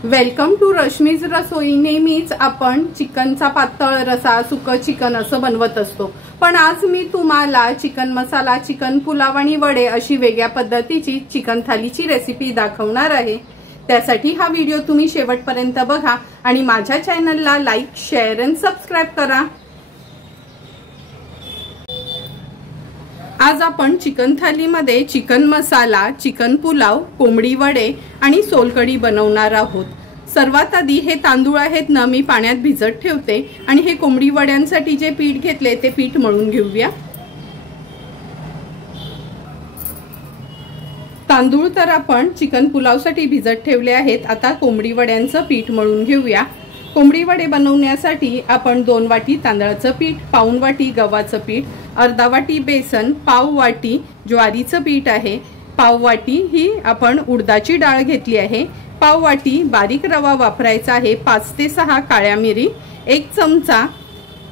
Welcome to Rashmi's रसोई। नेहमीच आपण चिकनचा पातळ रसा, सुकं चिकन असं बनवत असतो, पण आज मी तुम्हाला चिकन मसाला, चिकन पुलाव आणि वडे अशी वेगळ्या पद्धतीची चिकन थालीची रेसिपी दाखवणार आहे। त्यासाठी हा व्हिडिओ तुम्ही शेवटपर्यंत बघा आणि माझ्या चॅनलला लाईक, शेअर आणि सबस्क्राइब करा। आज आपण चिकन थालीमध्ये चिकन मसाला, चिकन पुलाव, कोंबडी वडे आणि सोलकढी बनवणार आहोत। सर्वात आधी हे तांदूळ आहेत ना, मी पाण्यात भिजत ठेवते आणि हे कोंबडी वड्यांसाठी जे पीठ घेतले ते पीठ मळून घेऊया। तांदूळ तर आपण चिकन पुलावसाठी भिजत ठेवले आहेत। आता कोंबडी वड्यांचं पीठ मळून घेऊया। कोंबडी वडे बनवण्यासाठी आपण 2 वाटी तांदळाचं पीठ, पाऊण वाटी गव्हाचं पीठ, अर्धा वाटी बेसन, पाव वाटी ज्वारीचं पीठ आहे, पाव वाटी ही आपण उडदाची डाळ घेतली आहे, पाव वाटी बारीक रवा वापरायचा आहे, 5 ते 6 काळ्या मिरी, 1 चमचा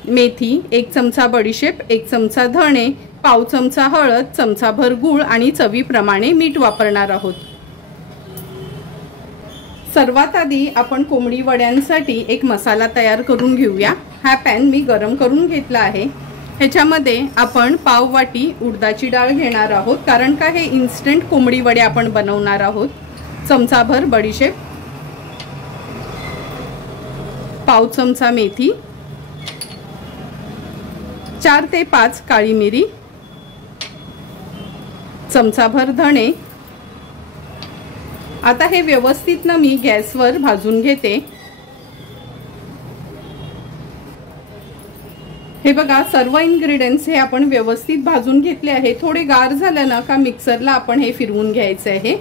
मेथी, 1 चमचा बडीशेप, 1 चमचा धणे, पाव चमचा हळद, चमचाभर गूळ आणि चवीप्रमाणे मीठ वापरणार आहोत। सर्वात आधी आपण कोंबडी वड्यांसाठी एक मसाला तयार करून घेऊया। हा पॅन मी गरम करून घेतला आहे। ह्याच्यामध्ये आपण पाव वाटी उडदाची डाळ घेणार आहोत, कारण का हे इन्स्टंट कोंबडी वडे आपण बनवणार आहोत। चमचाभर बडीशेप, पाव चमचा मेथी, 4 ते 5 काळी मिरी, चमचाभर धणे। आता हे व्यवस्थित ना मी गॅसवर भाजून घेते। हे बघा, सर्व इन्ग्रेडियंट्स हे आपण व्यवस्थित भाजून घेतले आहे। थोडे गार झालं ना का मिक्सरला आपण हे फिरवून घ्यायचं आहे।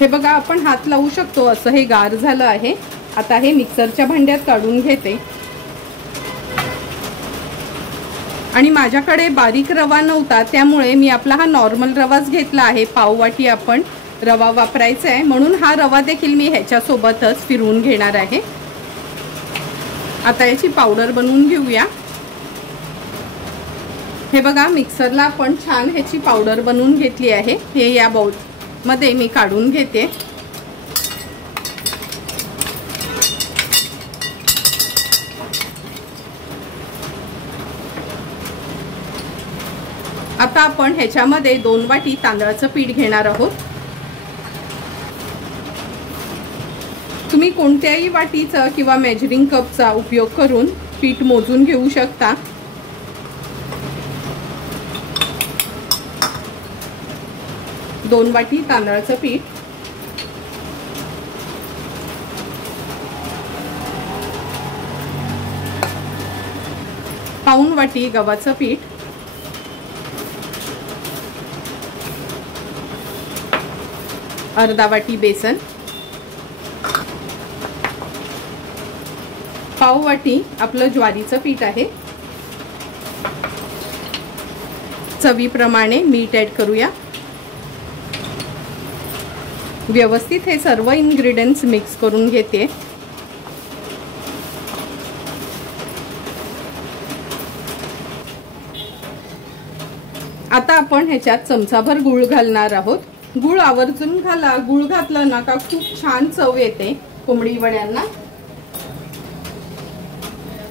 हे बघा, आपण हात लावू शकतो असं हे गार झालं आहे। आता हे मिक्सरच्या भांड्यात काढून घेते आणि माझ्याकडे बारीक रवा नव्हता, त्यामुळे मी आपला हा नॉर्मल रवाच घेतला आहे। पाव वाटी आपण रवा वापरायचा आहे, म्हणून हा रवा देखील मी ह्याच्या सोबतच फिरवून घेणार आहे। आता याची पावडर बनवून घेऊया। हे बघा, मिक्सरला आपण छान ह्याची पावडर बनवून घेतली आहे। हे या बाउल मध्ये मी काढून घेते। आता आपण ह्याच्यामध्ये 2 वाटी तांदळाचं पीठ घेणार आहोत। तुम्ही कोणत्याही वाटीचा किंवा मेजरिंग कपचा उपयोग करून पीठ मोजून घेऊ शकता। दोन वाटी तांदळाचं पीठ, पाऊण वाटी गव्हाचं पीठ, अर्धा वाटी बेसन, पाव वाटी आपलं ज्वारीचं पीठ आहे, चवीप्रमाणे मीठ ऍड करूया। व्यवस्थित हे सर्व इन्ग्रेडियंट्स मिक्स करून घेते। आता आपण ह्याच्यात चमचाभर गूळ घालणार आहोत। गूळ आवर्जून घाला, गूळ घातलं ना का खूप छान चव येते कोंबडी वड्यांना।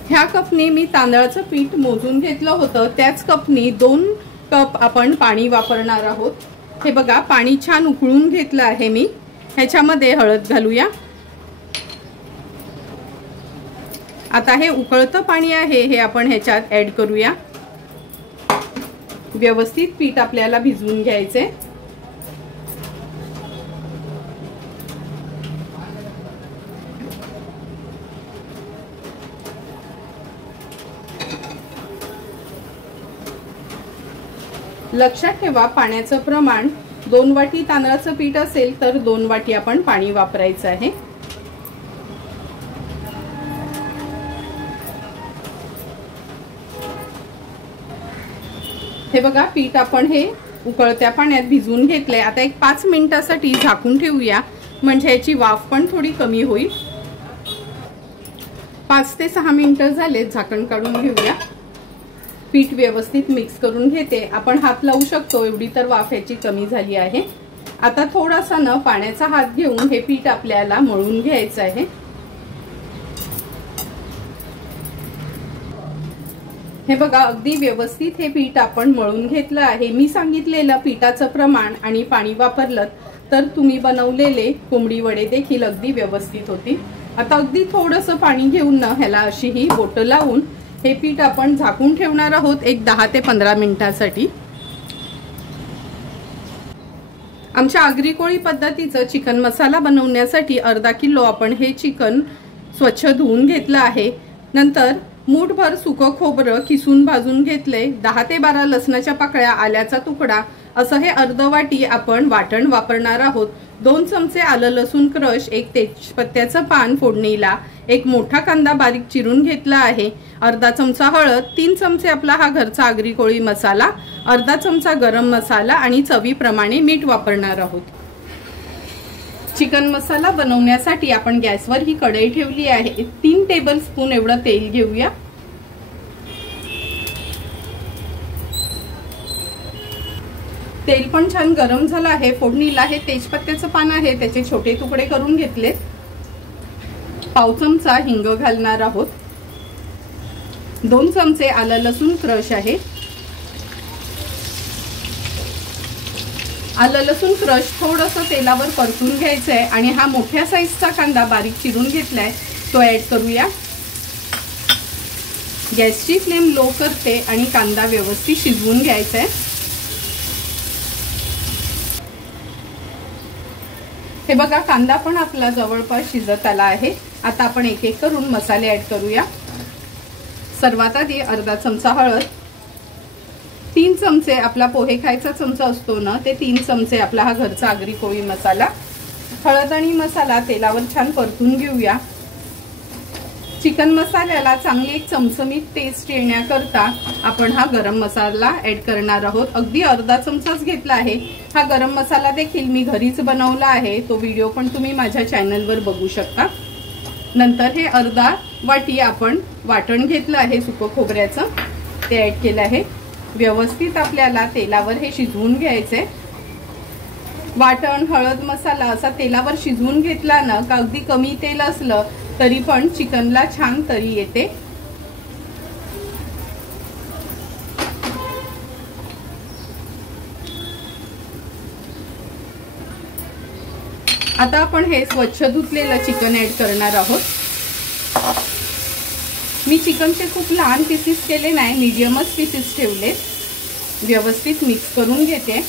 ह्या कपनी मी तांदळाचं पीठ मोजून घेतलं होतं, त्याच कपनी 2 कप आपण पाणी वापरणार आहोत। हे बघा, पाणी छान उकळून घेतलं आहे मी। ह्याच्यामध्ये हळद घालूया। आता हे उकळतं पाणी आहे, हे आपण ह्याच्यात ऍड करूया। व्यवस्थित पीठ आपल्याला भिजवून घ्यायचे। लक्षात ठेवा, पाण्याचं प्रमाण 2 वाटी तांदळाचं पीठ असेल तर 2 वाटी आपण पाणी वापरायचं आहे। हे बघा, पीठ आपण हे उकळत्या पाण्यात भिजवून घेतले। आता एक 5 मिनिटासाठी झाकून ठेवूया, म्हणजे याची वाफ पण थोडी कमी होईल। 5 ते 6 मिनिटं झाले, झाकण काढून घेऊया। पीठ व्यवस्थित मिक्स करून घेते। आपण हात लावू शकतो, एवढी तर वाफ याची कमी झाली आहे। आता थोडासा न पाण्याचा हात घेऊन हे पीठ आपल्याला मळून घ्यायचं आहे। हे बघा अगदी व्यवस्थित हे पीठ आपण मळून घेतलं आहे। मी सांगितलेलं पिठाचं प्रमाण आणि पाणी वापरलं तर तुम्ही बनवलेले कोंबडी वडे देखील अगदी व्यवस्थित होतील। आता अगदी थोडंसं पाणी घेऊन ना ह्याला अशी ही बोटं लावून हे पीठ आपण झाकून ठेवणार आहोत एक 10 ते 15 मिनिटांसाठी। आमच्या आगरी कोळी पद्धतीचं चिकन मसाला बनवण्यासाठी अर्धा किलो आपण हे चिकन स्वच्छ धुवून घेतलं आहे। नंतर मूठभर सुकं खोबरं किसून भाजून घेतले, 10 ते 12 लसणाच्या पाकळ्या, आल्याचा तुकडा असं हे अर्ध वाटी आपण वाटण वापरणार आहोत। 2 चमचे आलं लसूण क्रश, 1 तेजपत्त्याचं पान फोडणीला, 1 मोठा कांदा बारीक चिरून घेतला आहे, अर्धा चमचा हळद, 3 चमचे आपला हा घरचा आगरी कोळी मसाला, अर्धा चमचा गरम मसाला आणि चवीप्रमाणे मीठ वापरणार आहोत। चिकन मसाला बनवण्यासाठी आपण गॅसवर ही कढई ठेवली आहे। 3 टेबलस्पून एवढं तेल घेऊया। तेल पण छान गरम झालं आहे। फोडणीला हे तेजपत्त्याचं पान आहे त्याचे छोटे तुकडे करून घेतले, पाव चमचा हिंग घालणार आहोत, 2 चमचे आलं लसूण क्रश आहे। आलं लसूण क्रश थोडंसं तेलावर परतून घ्यायचंय आणि हा मोठ्या साईजचा कांदा बारीक चिरून घेतलाय तो ऍड करूया। गॅसची फ्लेम लो करते आणि कांदा व्यवस्थित शिजवून घ्यायचा आहे। हे बघा कांदा पण आपला जवळपास शिजत आला आहे। आता आपण एक एक करून मसाले ऍड करूया। सर्वात आधी अर्धा चमचा हळद, 3 चमचे आपला पोहे खायचा चमचा असतो ना ते 3 चमचे आपला हा घरचा आगरी कोळी मसाला। हळद आणि मसाला तेलावर छान परतून घेऊया। चिकन मसाल्याला चांगली एक चमचमीत टेस्ट येण्याकरता आपण हा गरम मसाला ऍड करणार आहोत। अगदी अर्धा चमचाच घेतला आहे। हा गरम मसाला देखील मी घरीच बनवला आहे, तो व्हिडिओ पण तुम्ही माझ्या चॅनलवर बघू शकता। नंतर हे अर्धा वाटी आपण वाटण घेतलं आहे सुकं खोबऱ्याचं, ते ऍड केलं आहे। व्यवस्थित आपल्याला तेलावर हे शिजवून घ्यायचे। वाटण हळद मसाला असा तेलावर शिजवून घेतला ना का अगदी कमी तेल असलं तरी पण चिकनला छान तरी येते। आता आपण हे स्वच्छ धुतलेलं चिकन ऍड करणार आहोत। मी चिकनचे खूप लहान पीसेस केले नाही, मीडियमच पीसेस ठेवले। व्यवस्थित मिक्स करून घेते।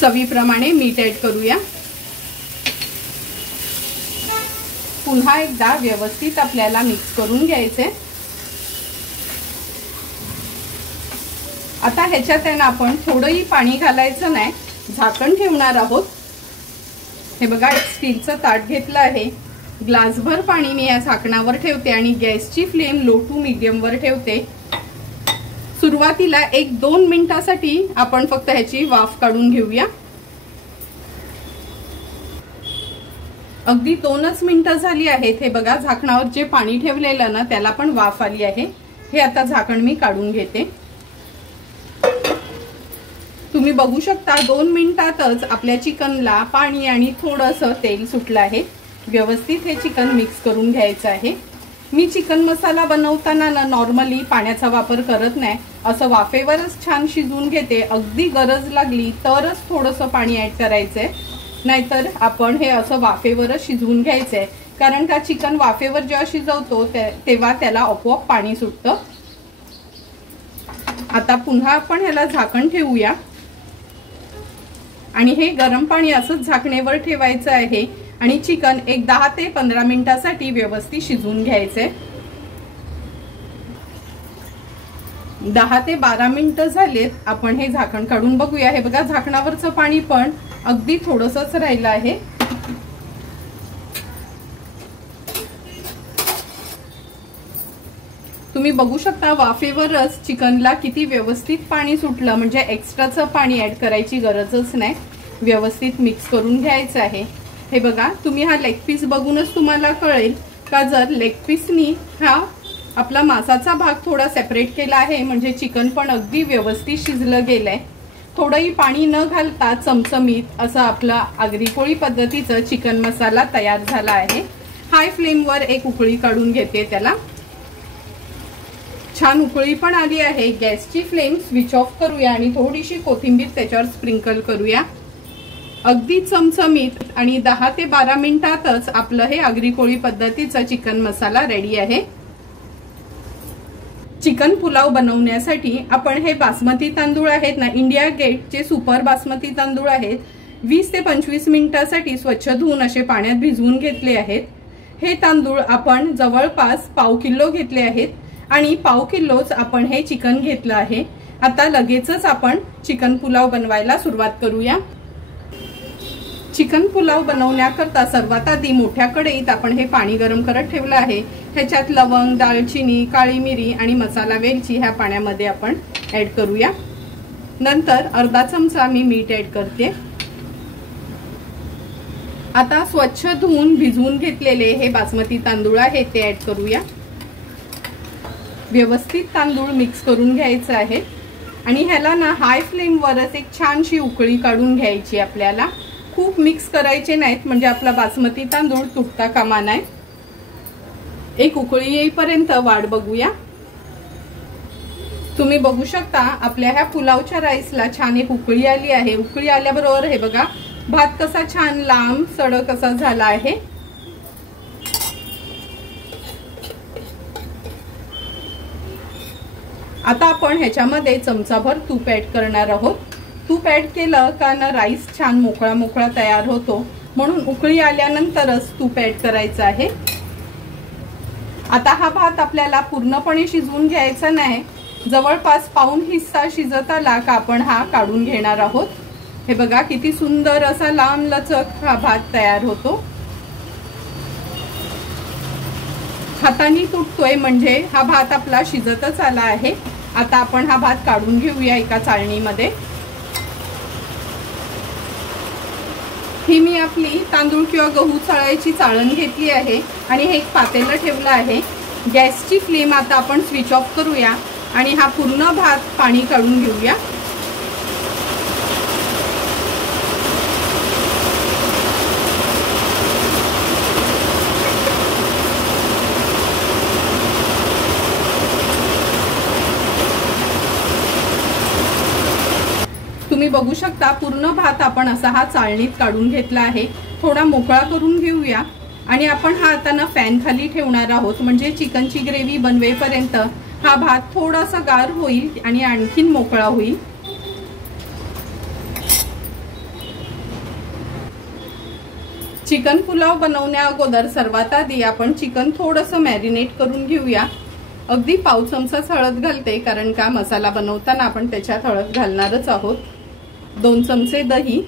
चवीप्रमाणे मीठ ऍड करूया। पुन्हा एकदा व्यवस्थित आपल्याला मिक्स करून घ्यायचे। आता ह्याच्यात आहे ना आपण थोडंही पाणी घालायचं नाही, झाकण ठेवणार आहोत। हे बघा एक स्टीलचं ताट घेतलं आहे, ग्लासभर पाणी मी या झाकणावर ठेवते आणि गॅसची फ्लेम लो टू मीडियम वर ठेवते। सुरुवातीला 1-2 मिनिटांसाठी आपण फक्त ह्याची वाफ काढून घेऊया। अगदी 2च मिनिटं झाली आहेत। हे बघा झाकणावर जे पाणी ठेवलेलं ना त्याला पण वाफ आली आहे। हे आता झाकण मी काढून घेते। तुम्ही बघू शकता 2 मिनिटातच आपल्या चिकनला पाणी आणि थोडंसं तेल सुटलं आहे। व्यवस्थित हे चिकन मिक्स करून घ्यायचं आहे। मी चिकन मसाला बनवताना ना नॉर्मली पाण्याचा वापर करत नाही, असं वाफेवरच छान शिजवून घेते। अगदी गरज लागली तरच थोडंसं पाणी ऍड करायचंय, नाहीतर आपण हे असं वाफेवरच शिजवून घ्यायचंय, कारण का चिकन वाफेवर जेव्हा शिजवतो तेव्हा त्याला आपोआप पाणी सुटतं। आता पुन्हा आपण ह्याला झाकण ठेवूया आणि हे गरम पाणी असंच झाकणेवर ठेवायचं आहे आणि चिकन एक 10 ते 15 मिनिटांसाठी व्यवस्थित शिजवून घ्यायचे। 10 ते 12 मिनिटं झालेत, आपण हे झाकण काढून बघूया। हे बघा झाकणावरचं पाणी पण अगदी थोडंसंच राहिलं आहे। तुम्ही बघू शकता वाफेवरच चिकनला किती व्यवस्थित पाणी सुटलं, म्हणजे एक्स्ट्राचं पाणी ऍड करायची गरजच नाही। व्यवस्थित मिक्स करून घ्यायचं आहे। हे बघा तुम्ही हा लेग पीस बघूनच तुम्हाला कळेल का जर लेग पीसनी हा आपला मासाचा भाग थोडा सेपरेट केला आहे म्हणजे चिकन पण अगदी व्यवस्थित शिजलं गेलंय। थोडंही पाणी न घालता चमचमीत असं आपला आगरी कोळी पद्धतीचं चिकन मसाला तयार झाला आहे। हाय फ्लेमवर एक उकळी काढून घेते त्याला। छान उकळी पण आली आहे। गॅसची फ्लेम स्विच ऑफ करूया आणि थोडीशी कोथिंबीर त्याच्यावर स्प्रिंकल करूया। अगदी चमचमीत आणि 10 ते 12 मिनिटातच आपलं हे आगरी कोळी पद्धतीचा चिकन मसाला रेडी आहे। चिकन पुलाव बनवण्यासाठी आपण हे बासमती तांदूळ आहेत ना, इंडिया गेटचे सुपर बासमती तांदूळ आहेत, 20 ते 25 मिनिटांसाठी स्वच्छ धुवून असे पाण्यात भिजवून घेतले आहेत। हे तांदूळ आपण जवळपास पाव किलो घेतले आहेत आणि पाव किलोच आपण हे चिकन घेतलं आहे। आता लगेचच आपण चिकन पुलाव बनवायला सुरुवात करूया। चिकन पुलाव बनवण्याकरता सर्वात आधी मोठ्या कढईत आपण हे पाणी गरम करत ठेवलं आहे। ह्याच्यात लवंग, दालचिनी, काळी मिरी आणि मसाला वेलची ह्या पाण्यामध्ये आपण ऍड करूया। नंतर अर्धा चमचा मी मीठ ऍड करते। आता स्वच्छ धुवून भिजवून घेतलेले हे बासमती तांदूळ आहे ते ऍड करूया। व्यवस्थित तांदूळ मिक्स करून घ्यायचं आहे आणि ह्याला ना हाय फ्लेमवरच एक छानशी उकळी काढून घ्यायची आपल्याला। खूप मिक्स करायचे नाहीत म्हणजे आपला बासमती तांदूळ तुटता कामा नये। एक उकळी येईपर्यंत वाट बघूया। तुम्ही बघू शकता आपल्या ह्या पुलावच्या राईसला छान एक उकळी आली आहे। उकळी आल्याबरोबर हे बघा भात कसा छान लांब सडक असा झाला आहे। आता आपण ह्याच्यामध्ये चमचाभर तूप ऍड करणार आहोत। तूप ऍड केलं का ना राईस छान मोकळा मोकळा तयार होतो, म्हणून उकळी आल्यानंतरच तूप ऍड करायचं आहे। आता हा भात आपल्याला पूर्णपणे शिजवून घ्यायचा नाही, जवळपास पाऊण हिस्सा शिजत आला का आपण हा काढून घेणार आहोत। हे बघा किती सुंदर असा लांब लचक हा भात तयार होतो। हाताने तुटतोय म्हणजे हा भात आपला शिजतच आला आहे। आता आपण हा भात काढून घेऊया एका चाळणीमध्ये। ही मी आपली तांदूळ किंवा गहू चाळायची चाळण घेतली आहे आणि हे एक पातेलं ठेवलं आहे। गॅसची फ्लेम आता आपण स्विच ऑफ करूया आणि हा पूर्ण भात पाणी काढून घेऊया। तुम्ही बघू शकता पूर्ण भात आपण असा हा चाळणीत काढून घेतला आहे। थोडा मोकळा करून घेऊया आणि आपण हा आता ना फॅन खाली ठेवणार आहोत म्हणजे चिकनची ग्रेव्ही बनवेपर्यंत हा भात थोडासा गार होईल आणि आणखीन मोकळा होईल। चिकन पुलाव बनवण्या अगोदर सर्वात आधी आपण चिकन थोडंसं मॅरिनेट करून घेऊया। अगदी पाव चमचाच हळद घालते कारण का मसाला बनवताना आपण त्याच्यात हळद घालणारच आहोत। 2 चमचे दही।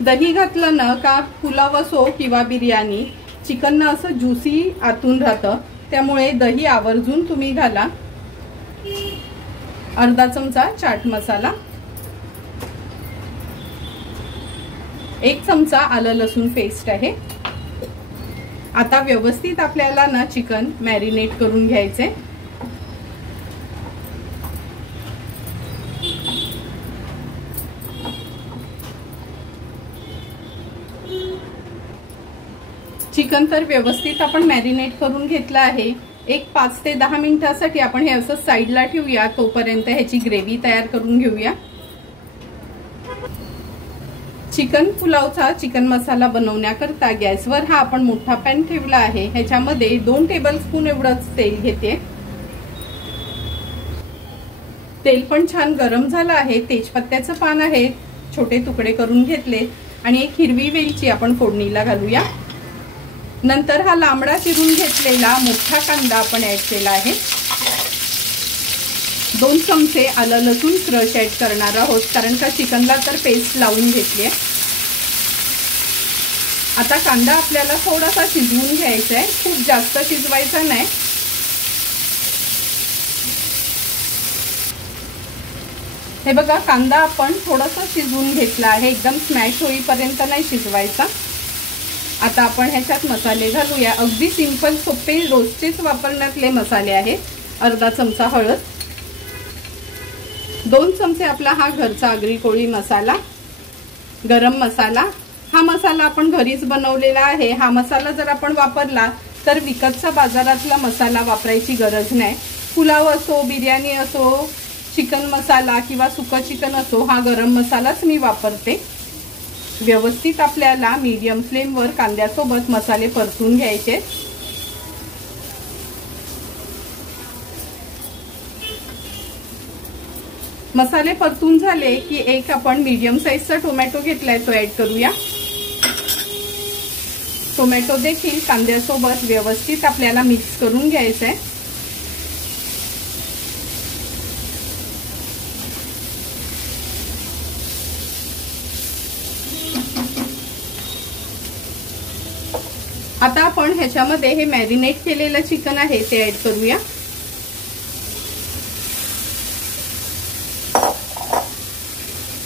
दही घातलं ना का पुलाव असो किंवा बिर्याणी चिकन ना असं ज्युसी आतून राहतं, त्यामुळे दही आवर्जून तुम्ही घाला। अर्धा चमचा चाट मसाला, 1 चमचा आलं लसूण पेस्ट आहे। आता व्यवस्थित आपल्याला ना चिकन मॅरिनेट करून घ्यायचे। चिकन तर व्यवस्थित आपण मॅरिनेट करून घेतलं आहे। एक 5 ते 10 मिनिटांसाठी आपण हे असं साईडला ठेवूया, तोपर्यंत ह्याची ग्रेव्ही तयार करून घेऊया। चिकन पुलावचा चिकन मसाला बनवण्याकरता गॅसवर हा आपण मोठा पॅन ठेवला आहे। ह्याच्यामध्ये 2 टेबलस्पून एवढंच तेल घेते। तेल पण छान गरम झालं आहे। तेजपत्त्याचं पान आहे छोटे तुकडे करून घेतले आणि एक हिरवी वेलची आपण फोडणीला घालूया। नंतर हा लांबडा चिरून घेतलेला मोठा कांदा आपण ऍड केला आहे। 2 चमचे आलं लसूण क्रश ऍड करणार आहोत कारण का चिकनला तर पेस्ट लावून घेतली आहे। आता कांदा आपल्याला थोडासा शिजवून घ्यायचा आहे, खूप जास्त शिजवायचा नाही। हे बघा कांदा आपण थोडासा शिजवून घेतला आहे, एकदम स्मॅश होईपर्यंत नाही शिजवायचा। आता आपण ह्याच्यात मसाले घालूया। अगदी सिंपल सोपे रोजचेच वापरण्यातले मसाले आहेत। अर्धा चमचा हळद, 2 चमचे आपला हा घरचा आगरी कोळी मसाला, गरम मसाला। हा मसाला आपण घरीच बनवलेला आहे। हा मसाला जर आपण वापरला तर विकतचा बाजारातला मसाला वापरायची गरज नाही। पुलाव असो, बिर्याणी असो, चिकन मसाला किंवा सुकं चिकन असो, हा गरम मसालाच मी वापरते। व्यवस्थित आपल्याला मीडियम फ्लेमवर कांद्यासोबत मसाले परतून घ्यायचे। मसाले परतून झाले की एक आपण मीडियम साइजचा टोमॅटो घेतलाय तो ऍड करूया। टोमॅटो देखील कांद्यासोबत व्यवस्थित आपल्याला मिक्स करून घ्यायचं आहे। आता आपण ह्याच्यामध्ये हे मॅरिनेट केलेलं चिकन आहे ते ऍड करूया।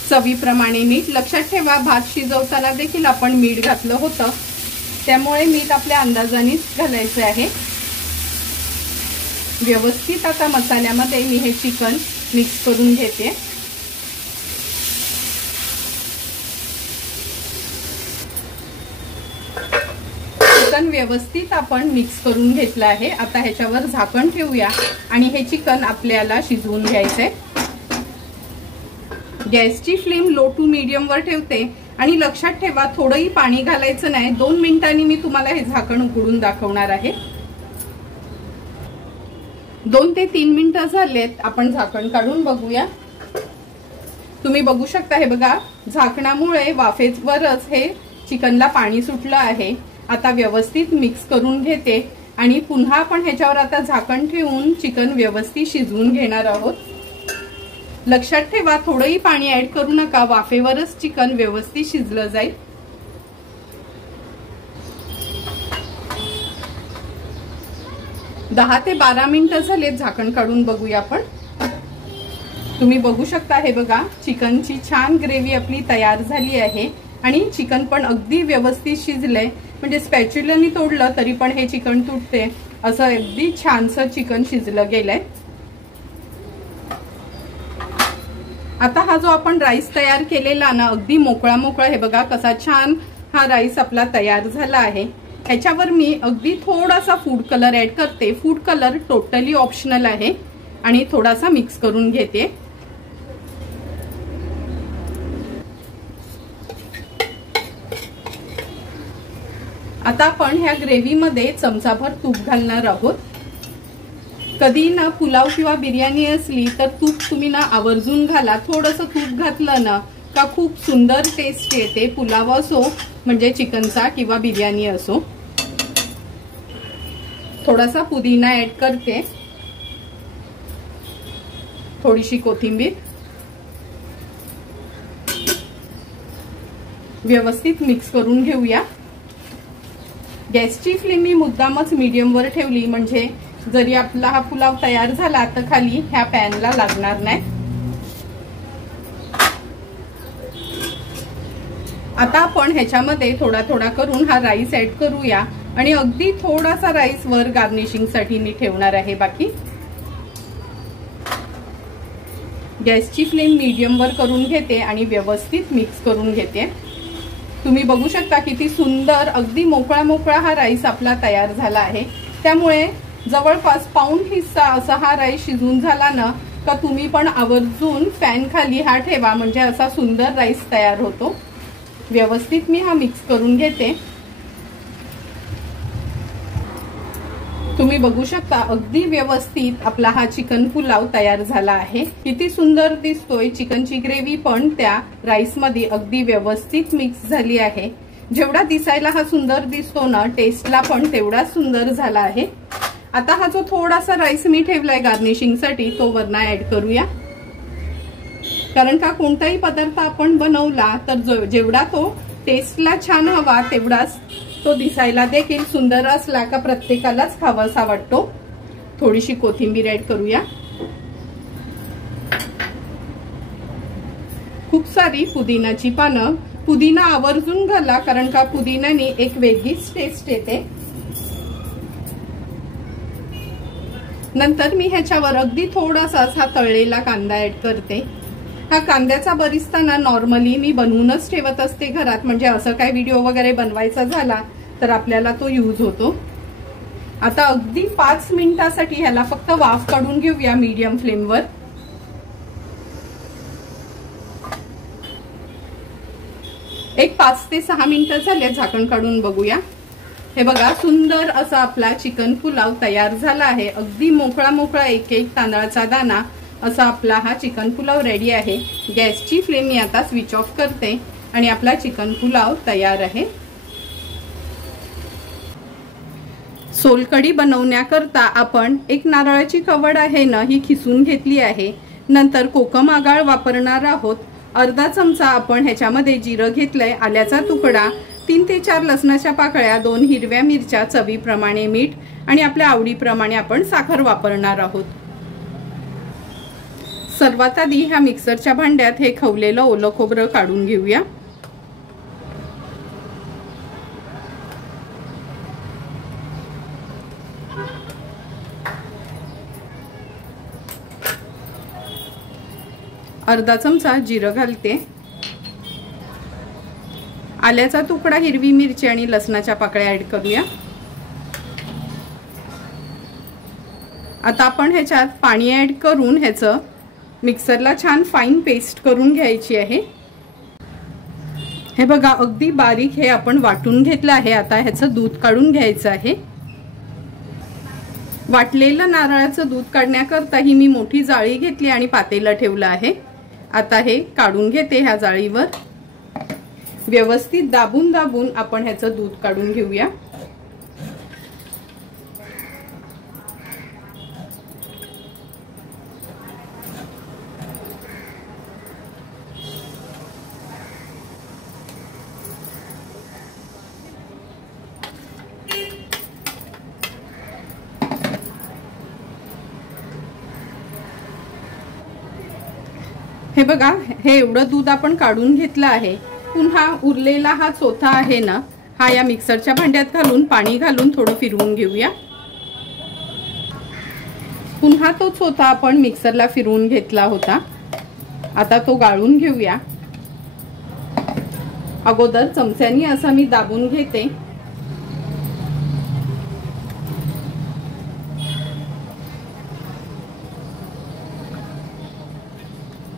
चवीप्रमाणे मीठ। लक्षात ठेवा भात शिजवताना देखील आपण मीठ घातलं होतं, त्यामुळे मीठ आपल्या अंदाजानेच घालायचं आहे। व्यवस्थित आता मसाल्यामध्ये मी हे चिकन मिक्स करून घेते। चिकन व्यवस्थित आपण मिक्स करून घेतलं आहे। आता ह्याच्यावर झाकण ठेवूया आणि हे चिकन आपल्याला शिजवून घ्यायचंय। गॅसची फ्लेम लो टू मीडियम वर ठेवते आणि लक्षात ठेवा थोडंही पाणी घालायचं नाही। 2 मिनिटांनी मी तुम्हाला हे झाकण उघडून दाखवणार आहे। 2 ते 3 मिनिटं झालेत, आपण झाकण काढून बघूया। तुम्ही बघू शकता हे बघा, झाकणामुळे वाफेवरच हे चिकनला पाणी सुटलं आहे। आता व्यवस्थित मिक्स करून घेते आणि पुन्हा आपण ह्याच्यावर आता झाकण ठेवून चिकन व्यवस्थित शिजवून घेणार आहोत। लक्षात ठेवा थोडंही पाणी ऍड करू नका, वाफेवरच चिकन व्यवस्थित शिजलं जाईल। दहा ते 12 मिनिटं झालेत, झाकण काढून बघूया आपण। तुम्ही बघू शकता हे बघा, चिकनची छान ग्रेव्ही आपली तयार झाली आहे आणि चिकन पण अगदी व्यवस्थित शिजलंय। म्हणजे स्पॅच्युलानी तोडलं तरी पण हे चिकन तुटते, असं अगदी छानसं चिकन शिजलं गेलंय। आता हा जो आपण राईस तयार केलेला ना, अगदी मोकळा मोकळा, हे बघा कसा छान हा राईस आपला तयार झाला आहे। ह्याच्यावर मी अगदी थोडासा फूड कलर ऍड करते। फूड कलर टोटली ऑप्शनल आहे आणि थोडासा मिक्स करून घेते। आता आपण ह्या ग्रेव्हीमध्ये चमचाभर तूप घालणार आहोत। कधी ना पुलाव किंवा बिर्याणी असली तर तूप तुम्ही ना आवर्जून घाला। थोडंसं तूप घातलं ना का खूप सुंदर टेस्ट येते, पुलाव असो म्हणजे चिकनचा किंवा बिर्याणी असो। थोडासा पुदिना ऍड करते, थोडीशी कोथिंबीर, व्यवस्थित मिक्स करून घेऊया। गॅसची फ्लेम मी मुद्दामच मीडियम वर ठेवली, म्हणजे जरी आपला हा पुलाव तयार झाला तर खाली ह्या पॅनला लागणार नाही। आता आपण ह्याच्यामध्ये थोडा थोडा करून हा राईस ऍड करूया आणि अगदी थोडासा राईस वर गार्निशिंग साठी मी ठेवणार आहे। बाकी गॅसची फ्लेम मीडियम वर करून घेते आणि व्यवस्थित मिक्स करून घेते। तुम्ही बघू शकता किती सुंदर अगदी मोकळा मोकळा हा राईस आपला तयार झाला आहे। त्यामुळे जवळपास पाऊण हिस्सा असा हा राईस शिजून झाला ना का तुम्ही पण आवर्जून फॅन खाली हा ठेवा, म्हणजे असा सुंदर राईस तयार होतो। व्यवस्थित मी हा मिक्स करून घेते। तुम्ही बघू शकता अगदी व्यवस्थित आपला हा चिकन पुलाव तयार झाला आहे। किती सुंदर दिसतोय, चिकनची ग्रेव्ही पण त्या राईस मध्ये अगदी व्यवस्थित मिक्स झाली आहे। जेवढा दिसायला हा सुंदर दिसतो ना, टेस्टला पण तेवढा सुंदर झाला आहे। आता हा जो थोडासा राईस मी ठेवलाय गार्निशिंग साठी तो वरना ऍड करूया, कारण का कोणताही पदार्थ आपण बनवला तर जेवढा तो टेस्टला छान हवा तेवढाच तो दिसायला देखील सुंदर असला का प्रत्येकालाच खावासा वाटतो। थोडीशी कोथिंबीर ऍड करूया, खूप सारी पुदिनाची पानं। पुदिना आवर्जून घाला, कारण का पुदिनाने एक वेगळीच टेस्ट येते। नंतर मी ह्याच्यावर अगदी थोडासाच हा तळलेला कांदा ऍड करते। हा कांद्याचा बरिस्ता नॉर्मली मी बनवूनच ठेवत असते घरात, म्हणजे असं काय व्हिडिओ वगैरे बनवायचा झाला तर आपल्याला तो यूज होतो। आता अगदी 5 मिनिटासाठी ह्याला फक्त वाफ काढून घेऊया मीडियम फ्लेमवर। एक 5 ते 6 मिनिटं झाले, झाकण काढून बघूया। हे बघा, सुंदर असा आपला चिकन पुलाव तयार झाला आहे। अगदी मोकळा मोकळा एक एक तांदळाचा दाना असा आपला हा चिकन पुलाव रेडी आहे। गॅसची फ्लेम मी आता स्विच ऑफ करते आणि आपला चिकन पुलाव तयार आहे। सोलकढी बनवण्याकरता आपण एक नारळाची कवड आहे ना, ही खिसून घेतली आहे। नंतर कोकम आगाळ वापरणार आहोत। अर्धा चमचा आपण ह्याच्यामध्ये जिरं घेतलंय, आल्याचा तुकडा, 3 ते 4 लसणाच्या पाकळ्या, 2 हिरव्या मिरच्या, चवीप्रमाणे मीठ आणि आपल्या आवडीप्रमाणे आपण साखर वापरणार आहोत। सर्वात आधी ह्या मिक्सरच्या भांड्यात हे खवलेलं ओलं खोबरं काढून घेऊया। अर्धा चमचा जिरं घालते, आल्याचा तुकडा, हिरवी मिरची आणि लसणाच्या पाकळ्या ऍड करूया। आता आपण ह्याच्यात पाणी ऍड करून ह्याचं मिक्सरला छान फाईन पेस्ट करून घ्यायची आहे। हे बघा, अगदी बारीक हे आपण वाटून घेतलं आहे। आता ह्याचं दूध काढून घ्यायचं आहे। वाटलेलं नारळाचं दूध काढण्याकरता ही मी मोठी जाळी घेतली आणि पातेलं ठेवलं आहे। आता हे काढून घेते ह्या जाळीवर। व्यवस्थित दाबून दाबून आपण ह्याचं दूध काढून घेऊया। हे बघा, हे एवढं दूध आपण काढून घेतलं आहे। पुन्हा उरलेला हा चोथा आहे ना, हा या मिक्सरच्या भांड्यात घालून पाणी घालून थोडं फिरवून घेऊया। पुन्हा तो चोथा आपण मिक्सरला फिरवून घेतला होता, आता तो गाळून घेऊया। अगोदर चमच्यानी असं मी दाबून घेते।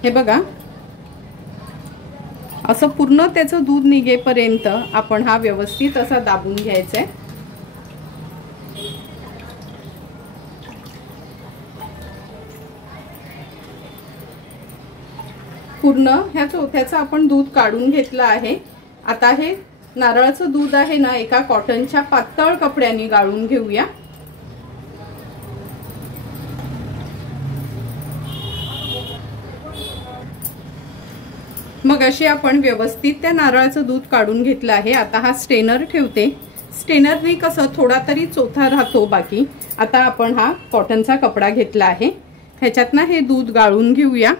हे बघा, असं पूर्ण त्याचं दूध निघेपर्यंत आपण हा व्यवस्थित असा दाबून घ्यायचा आहे। पूर्ण ह्या चोथ्याचं आपण दूध काढून घेतलं आहे। आता हे नारळाचं दूध आहे ना, एका कॉटनच्या पातळ कपड्याने गाळून घेऊया। मग अशी आपण व्यवस्थित त्या नारळाचं दूध काढून घेतलं आहे। आता हा स्ट्रेनर ठेवते। स्ट्रेनरने कसं थोडा तरी चोथा राहतो बाकी। आता आपण हा कॉटनचा कपडा घेतला आहे, ह्याच्यातनं हे दूध गाळून घेऊया।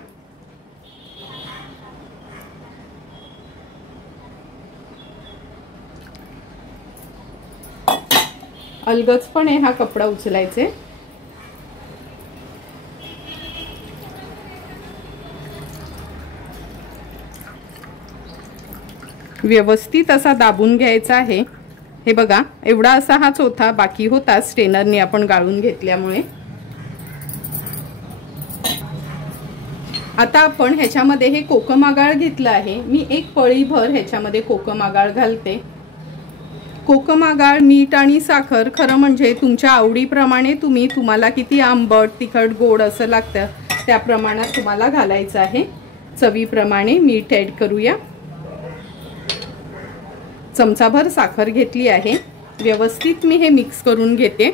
अलगदपणे हा कपडा उचलायचे। व्यवस्थित असा दाबून घ्यायचा आहे। हे बघा, एवढा असा हा चोथा बाकी होता स्ट्रेनरने आपण गाळून घेतल्यामुळे। आता आपण ह्याच्यामध्ये हे कोकम आगाळ घेतलं आहे। मी एक पळीभर ह्याच्यामध्ये कोकम आगाळ घालते। कोकम आगाळ, मीठ आणि साखर खरं म्हणजे तुमच्या आवडीप्रमाणे तुम्हाला किती आंबट, तिखट, गोड असं लागतं त्या प्रमाणात तुम्हाला घालायचं आहे। चवीप्रमाणे मीठ ऍड करूया। चमचाभर साखर घेतली आहे। व्यवस्थित मी हे मिक्स करून घेते।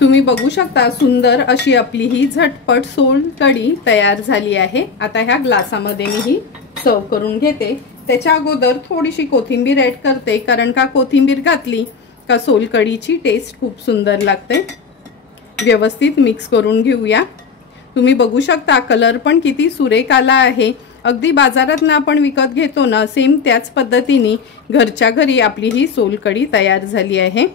तुम्ही बघू शकता, सुंदर अशी आपली ही झटपट सोलकढी तयार झाली आहे। आता ह्या ग्लासामध्ये मी ही सर्व करून घेते। त्याच्या अगोदर थोडीशी कोथिंबीर ऍड करते, कारण का कोथिंबीर घातली का सोलकढीची टेस्ट खूप सुंदर लागते। व्यवस्थित मिक्स करून घेऊया। तुम्ही बघू शकता, कलर पण किती सुरेख आला आहे। अगदी बाजारात आपण विकत घेतो ना, सेम त्याच पद्धतीने घरच्या घरी आपली ही सोलकढी तयार झाली आहे।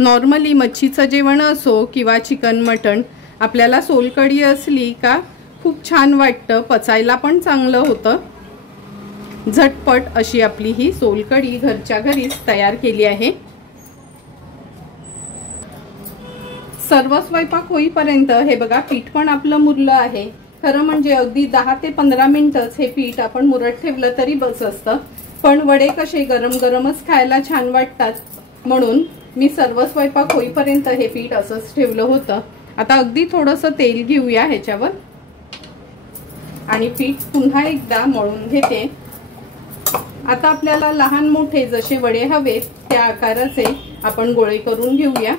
नॉर्मली मच्छीचं जेवण असो किंवा चिकन मटण, आपल्याला सोलकढी असली का खूप छान वाटतं, पचायला पण चांगलं होतं। झटपट अशी आपली ही सोलकढी घरच्या घरीच तयार केली आहे। सर्व स्वयंपाक होईपर्यंत हे बघा पीठ पण आपलं मुरलं आहे। खरं म्हणजे अगदी 10 ते 15 मिनिटच हे पीठ आपण मुरत ठेवलं तरी बस असतं, पण वडे कसे गरम गरमच खायला छान वाटतात, म्हणून मी सर्व स्वयंपाक होईपर्यंत हे पीठ असंच ठेवलं होतं। आता अगदी थोडंसं तेल घेऊया ह्याच्यावर आणि पीठ पुन्हा एकदा मळून घेते। आता आपल्याला लहान मोठे जसे वडे हवेत त्या आकाराचे आपण गोळे करून घेऊया।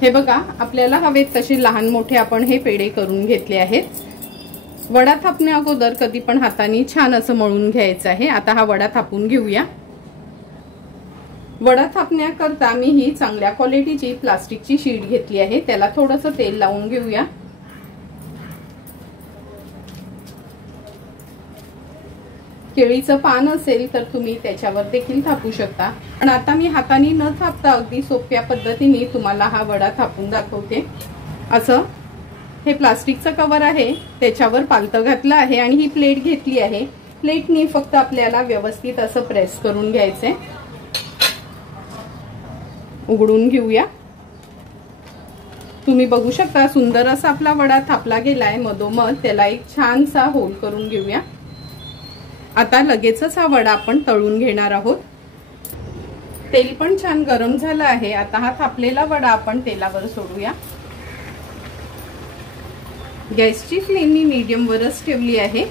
हे बघा आपल्याला हवेत तसे लहान मोठे आपण हे पेढे करून घेतले आहेत। वडा थापण्या अगोदर कधी पण हाताने छान असं मळून घ्यायचं आहे। आता हा वडा थापून घेऊया। वडा थापण्याकरता मी ही चांगल्या क्वालिटीची प्लास्टिकची शीट घेतली आहे, त्याला थोडंसं तेल लावून घेऊया। केळीचं पान असेल तर तुम्ही त्याच्यावर देखील थापू शकता, पण आता मी हाताने न थापता अगदी सोप्या पद्धतीने तुम्हाला हा वडा थापून दाखवते। असं हे प्लास्टिकचं कव्हर आहे, त्याच्यावर पालतं घातलं आहे आणि ही प्लेट घेतली आहे। प्लेटनी फक्त आपल्याला व्यवस्थित असं प्रेस करून घ्यायचंय। उघडून घेऊया। तुम्ही बघू शकता सुंदर असा आपला वडा थापला गेलाय। मधोमध त्याला एक छानसा होल करून घेऊया। आता लगेचच हा वडा आपण तळून घेणार आहोत। तेल पण छान गरम झालं आहे। आता हा थापलेला वडा आपण तेलावर सोडूया। गॅसची फ्लेम मी मीडियम वरच ठेवली आहे।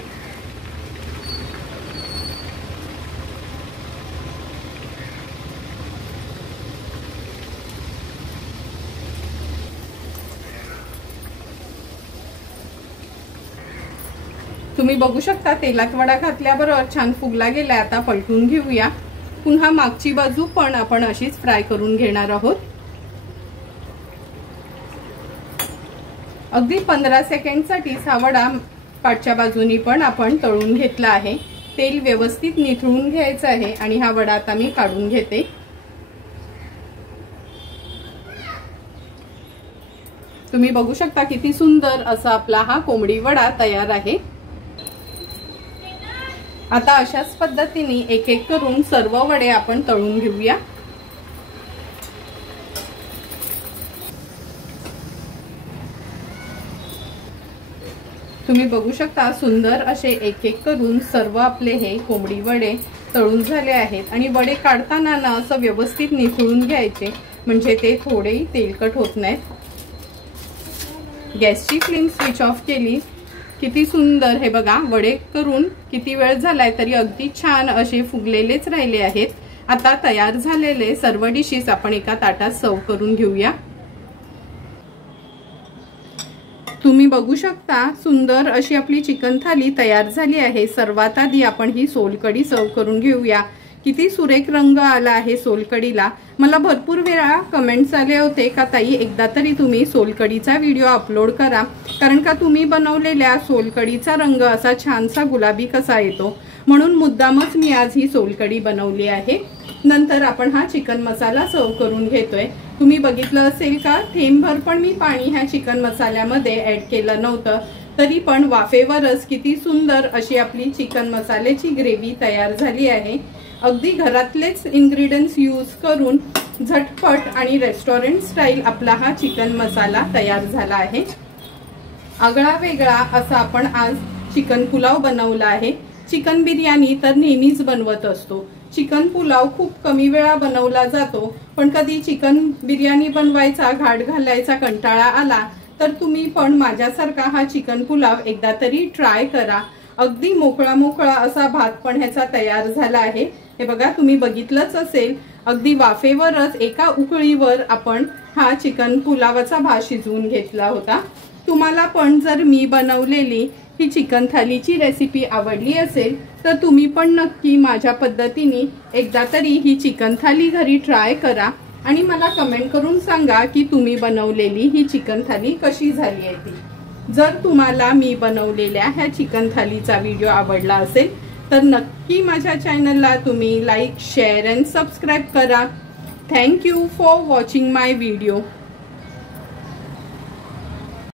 तुम्ही बघू शकता तेलात वडा घातल्याबरोबर छान फुगला गेलाय। आता पलटून घेऊया। पुन्हा मागची बाजू पण आपण अशीच फ्राय करून घेणार आहोत। अगदी 15 सेकंडसाठी हा वडा पाठच्या बाजूनी पण आपण तळून घेतला आहे। तेल व्यवस्थित निथळून घ्यायचं आहे आणि हा वडा आता मी काढून घेते। तुम्ही बघू शकता किती सुंदर असा आपला हा कोंबडी वडा तयार आहे। आता अशाच पद्धतीने एक एक करून सर्व वडे आपण तळून घेऊया। तुम्ही बघू शकता सुंदर असे एक एक करून सर्व आपले हे कोंबडी वडे तळून झाले आहेत आणि वडे काढताना ना असं व्यवस्थित निथळून घ्यायचे, म्हणजे ते थोडेही तेलकट होत नाहीत। गॅसची फ्लेम स्विच ऑफ केली। किती सुंदर हे बघा वडे करून किती वेळ झालाय तरी अगदी छान असे फुगलेलेच राहिले आहेत। आता तयार झालेले सर्व डिशेस आपण एका ताटात सर्व करून घेऊया। तुम्ही बघू शकता सुंदर अशी आपली चिकन थाली तयार झाली आहे। सर्वात आधी आपण ही सोलकढी सर्व करून घेऊया। किती सुरेख रंग आला आहे सोलकढीला। मला भरपूर वेळा कमेंट्स आले होते का ताई एकदा तरी तुम्ही सोलकढीचा व्हिडिओ अपलोड करा, कारण का तुम्ही बनवलेल्या सोलकढीचा रंग असा छानसा गुलाबी कसा येतो, म्हणून मुद्दामच मी आज ही सोलकढी बनवली आहे। नंतर आपण हा चिकन मसाला सर्व करून घेतोय। तुम्ही बघितलं असेल का थेंबभर पण मी पाणी ह्या चिकन मसाल्यामध्ये ऍड केलं नव्हतं, तरी पण वाफेवरच किती सुंदर अशी आपली चिकन मसाल्याची ग्रेव्ही तयार झाली आहे। अगदी घरातलेच इन्ग्रेडियंट्स यूज करून झटपट आणि रेस्टॉरंट स्टाईल आपला हा चिकन मसाला तयार झाला आहे। आगळा वेगळा असा आपण आज चिकन पुलाव बनवला आहे। चिकन बिर्याणी तर नेहमीच बनवत असतो, चिकन पुलाव खूप कमी वेळा बनवला जातो, पण कधी चिकन बिर्याणी बनवायचा घाट घालायचा कंटाळा आला तर तुम्ही पण माझ्यासारखा हा चिकन पुलाव एकदा तरी ट्राय करा। अगदी मोकळा मोकळा असा भात पण ह्याचा तयार झाला आहे। हे बघा तुम्ही बघितलंच असेल, अगदी वाफेवरच एका उकळीवर आपण हा चिकन पुलावाचा भात शिजवून घेतला होता। तुम्हाला पण जर मी बनवलेली ही चिकन थालीची रेसिपी आवडली असेल तर तुम्ही पण नक्की माझ्या पद्धतीने एकदा तरी ही चिकन थाली घरी ट्राय करा आणि मला कमेंट करून सांगा की तुम्ही बनवलेली ही चिकन थाली कशी झाली आहे ती। जर तुम्हाला मी बनवलेल्या ह्या चिकन थालीचा व्हिडिओ आवडला असेल तर नक्की माझ्या चॅनलला तुम्ही लाईक, शेअर अँड सबस्क्राईब करा. Thank you for watching my video.